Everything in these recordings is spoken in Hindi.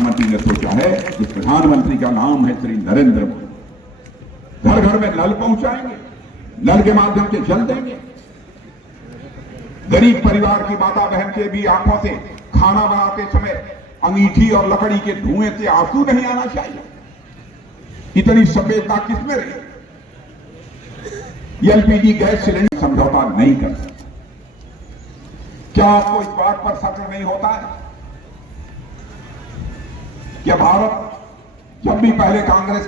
प्रधानमंत्री ने सोचा है कि प्रधानमंत्री का नाम है श्री नरेंद्र मोदी। घर घर में नल पहुंचाएंगे, नल के माध्यम से जल देंगे। गरीब परिवार की माता बहन के भी आंखों से खाना बनाते समय अंगीठी और लकड़ी के धुएं से आंसू नहीं आना चाहिए। इतनी सभ्यता किसमें रही? एलपीजी गैस सिलेंडर समझौता नहीं कर सकता। क्या आपको इस बात पर शक नहीं होता है कि भारत जब भी पहले कांग्रेस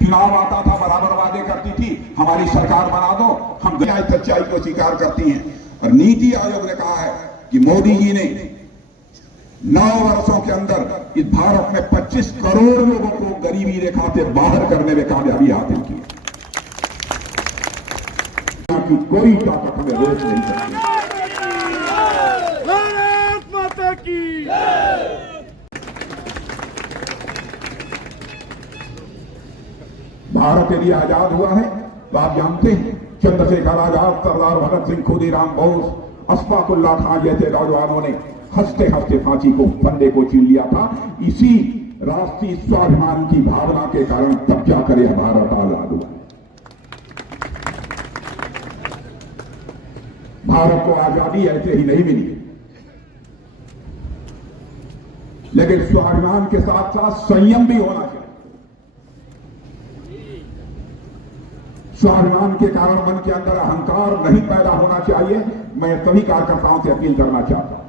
चुनाव आता था बराबर वादे करती थी, हमारी सरकार बना दो, हम सच्चाई को स्वीकार करती हैं। और नीति आयोग ने कहा है कि मोदी जी ने 9 वर्षों के अंदर इस भारत में 25 करोड़ लोगों को गरीबी रेखा से बाहर करने में कामयाबी हासिल की। कोई ताकत हमें रोक नहीं सकती। भारत माता की भारत यदि आजाद हुआ है तो आप जानते हैं चंद्रशेखर आजाद, सरदार भगत सिंह, खुदीराम बोस, अशफाक उल्लाह खान जैसे नौजवानों ने हंसते हंसते फांसी को फंदे को छीन लिया था। इसी राष्ट्रीय स्वाभिमान की भावना के कारण तब जाकर यह भारत आजाद हुआ। भारत को आजादी ऐसे ही नहीं मिली, लेकिन स्वाभिमान के साथ साथ संयम भी होना चाहिए। स्वाभिमान के कारण मन के अंदर अहंकार नहीं पैदा होना चाहिए। मैं सभी कार्यकर्ताओं से अपील करना चाहता हूं,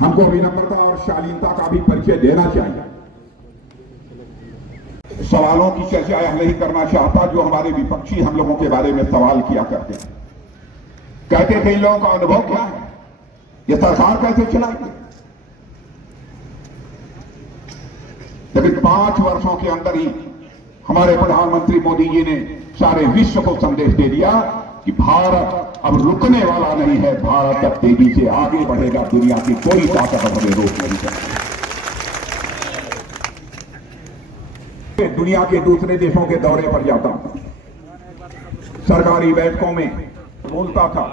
हमको विनम्रता और शालीनता का भी परिचय देना चाहिए। सवालों की चर्चा यह नहीं करना चाहता जो हमारे विपक्षी हम लोगों के बारे में सवाल किया करते हैं। कहते थे इन लोगों का अनुभव क्या है, ये सरकार कैसे चलाएगी। लेकिन 5 वर्षों के अंदर ही हमारे प्रधानमंत्री मोदी जी ने सारे विश्व को संदेश दे दिया कि भारत अब रुकने वाला नहीं है, भारत अब तेजी से आगे बढ़ेगा, दुनिया की कोई ताकत हमें रोक नहीं सकती। दुनिया के दूसरे देशों के दौरे पर जाता हूं, सरकारी बैठकों में बोलता था,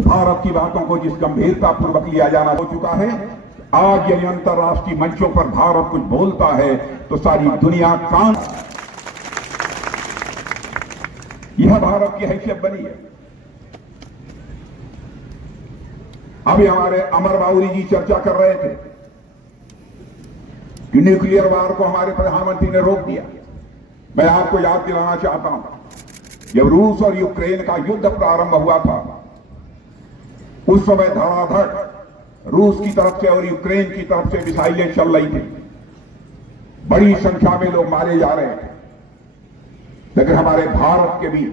भारत की बातों को जिस गंभीरता पूर्वक लिया जाना हो चुका है, आज यदि अंतर्राष्ट्रीय मंचों पर भारत कुछ बोलता है तो सारी दुनिया कान। यह भारत की हैसियत बनी है। अभी हमारे अमर बाउरी जी चर्चा कर रहे थे कि न्यूक्लियर वार को हमारे प्रधानमंत्री ने रोक दिया। मैं आपको याद दिलाना चाहता हूं, जब रूस और यूक्रेन का युद्ध प्रारंभ हुआ था, उस समय धड़ाधड़ रूस की तरफ से और यूक्रेन की तरफ से मिसाइलें चल रही थी। बड़ी संख्या में लोग मारे जा रहे थे, लेकिन हमारे भारत के भी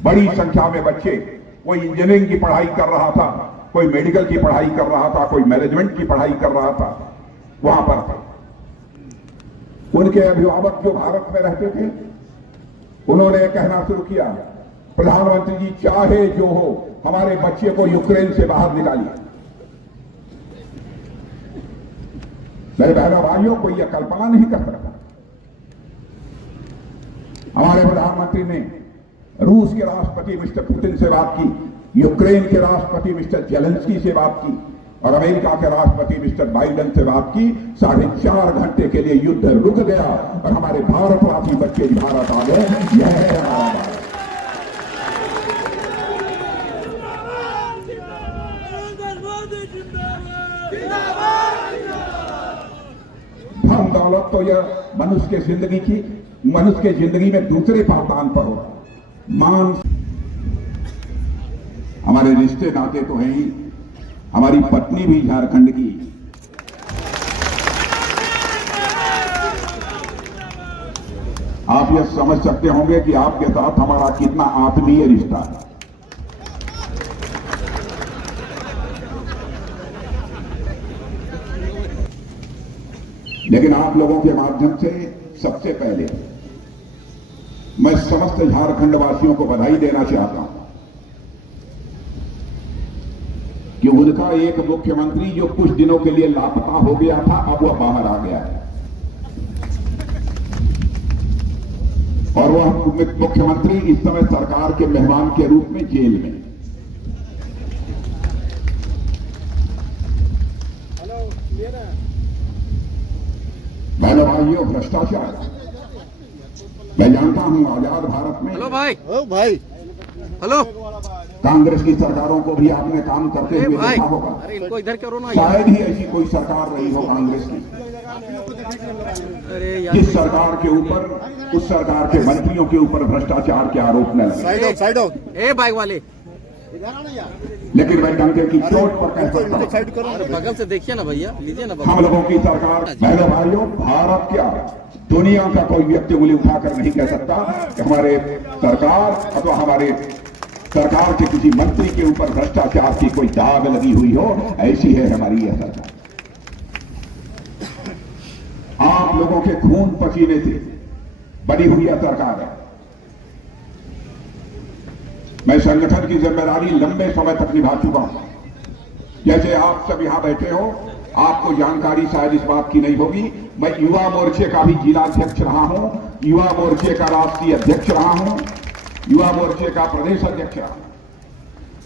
बड़ी संख्या में बच्चे, कोई इंजीनियरिंग की पढ़ाई कर रहा था, कोई मेडिकल की पढ़ाई कर रहा था, कोई मैनेजमेंट की पढ़ाई कर रहा था, वहां पर थे। उनके अभिभावक जो भारत में रहते थे, उन्होंने कहना शुरू किया, प्रधानमंत्री जी चाहे जो हो, हमारे बच्चे को यूक्रेन से बाहर निकालिए। मेरे बहनों भाइयों, कोई यह कल्पना नहीं कर सकता। हमारे प्रधानमंत्री ने रूस के राष्ट्रपति मिस्टर पुतिन से बात की, यूक्रेन के राष्ट्रपति मिस्टर जेलेंस्की से बात की और अमेरिका के राष्ट्रपति मिस्टर बाइडेन से बात की। 4.5 घंटे के लिए युद्ध रुक गया और हमारे भारतवासी बच्चे भारत आ गए। यह है हमारा भारत। धन दौलत तो यह मनुष्य की जिंदगी की, मनुष्य की जिंदगी में दूसरे पावदान पर हो। मान, हमारे रिश्ते नाते तो हैं ही, हमारी पत्नी भी झारखंड की। आप यह समझ सकते होंगे कि आपके साथ हमारा कितना आत्मीय रिश्ता है। लेकिन आप लोगों के माध्यम से सबसे पहले मैं समस्त झारखंड वासियों को बधाई देना चाहता हूं कि उनका एक मुख्यमंत्री जो कुछ दिनों के लिए लापता हो गया था, अब वह बाहर आ गया है और वह मुख्यमंत्री इस समय सरकार के मेहमान के रूप में जेल में। बहनों भाइयों, भ्रष्टाचार, मैं जानता हूं आजाद भारत में हेलो भाई। ओ भाई, हेलो कांग्रेस की सरकारों को भी आपने काम करते ए हुए भाई, देखा होगा। अरे इनको इधर करो ना यार। शायद ही ऐसी कोई सरकार रही हो कांग्रेस की अरे यार, जिस सरकार के ऊपर, उस सरकार के मंत्रियों के ऊपर भ्रष्टाचार के आरोप न लगे। साइड आउट ए बाइक वाले, लेकिन मैं डंके की चोट पर कह सकता हूं, साइड करो। अरे बगल से देखिए ना भैया, लीजिए ना हम बगल। लोगों की सरकार, बहनों भाइयों, भारत क्या दुनिया का कोई व्यक्ति उंगली उठाकर नहीं कह सकता कि हमारे सरकार अथवा हमारे सरकार के किसी मंत्री के ऊपर भ्रष्टाचार की कोई दाग लगी हुई हो। ऐसी है हमारी यह सरकार। आप लोगों के खून पसीने से बनी हुई यह सरकार है। मैं संगठन की जिम्मेदारी लंबे समय तक निभा चुका हूं। जैसे आप सब यहां बैठे हो, आपको जानकारी शायद इस बात की नहीं होगी, मैं युवा मोर्चे का भी जिलाध्यक्ष रहा हूं, युवा मोर्चे का राष्ट्रीय अध्यक्ष रहा हूं, युवा मोर्चे का प्रदेश अध्यक्ष रहा हूं,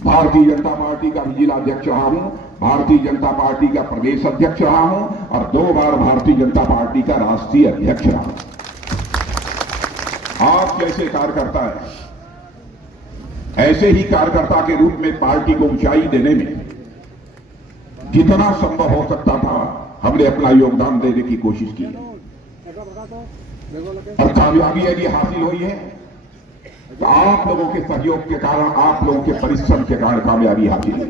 भारतीय जनता पार्टी का भी जिलाध्यक्ष रहा हूं, भारतीय जनता पार्टी का प्रदेश अध्यक्ष रहा हूं और 2 बार भारतीय जनता पार्टी का राष्ट्रीय अध्यक्ष रहा हूं। आप जैसे कार्यकर्ता हैं, ऐसे ही कार्यकर्ता के रूप में पार्टी को ऊंचाई देने में जितना संभव हो सकता था हमने अपना योगदान देने की कोशिश की और कामयाबी यदि हासिल हुई है तो आप लोगों के सहयोग के कारण, आप लोगों के परिश्रम के कारण कामयाबी हासिल हुई।